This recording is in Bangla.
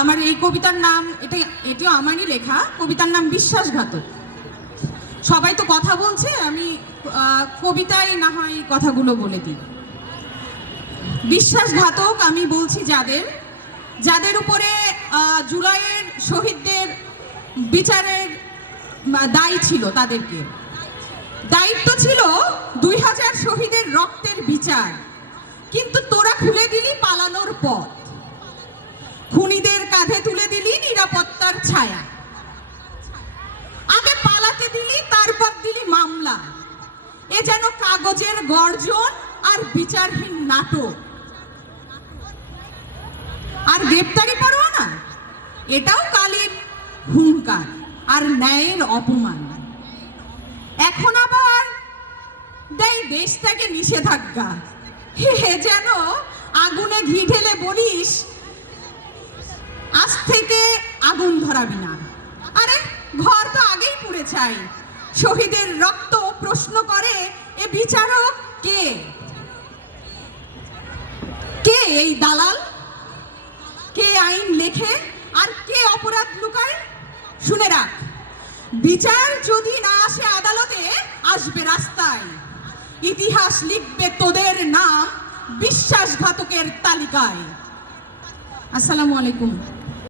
আমার এই কবিতার নাম, এটিও আমারই লেখা। কবিতার নাম বিশ্বাসঘাতক। সবাই তো কথা বলছে, আমি কবিতায় না হয় কথাগুলো বলে দিই। বিশ্বাসঘাতক আমি বলছি যাদের উপরে জুলাইয়ের শহীদদের বিচারের দায়ী ছিল, তাদেরকে দায়িত্ব ছিল 2000 শহীদের রক্তের বিচার, কিন্তু তোরা খুলে দিলি পালানোর পথ, খুনিদের কাঁধে তুলে দিলি নিরাপত্তার ছায়া। আগে পালাতে দিলি, তারপর দিলি মামলা। এ যেন কাগজের গর্জন আর বিচারহীন নাটক। আর গ্রেপ্তারি পরোয়ানা, এটাও কালের হুঙ্কার আর ন্যায়ের অপমান। এখন আবার দেয় দেশটাকে নিষেধাজ্ঞা। হে যেন আগুনে ঘি ঢেলে বলিস আজ থেকে আগুন ধরাবি না। আরে ঘর তো আগেই পুড়ে চাই। শহীদের রক্ত প্রশ্ন করে এ বিচারক কে? কে এই দালাল? কে আইন লেখে আর কে অপরাধ লুকায়? শুনে রাখ, বিচার যদি না আসে আদালতে, আসবে রাস্তায়। ইতিহাস লিখবে তোদের নাম বিশ্বাসঘাতকের তালিকায়। আসসালামু আলাইকুম।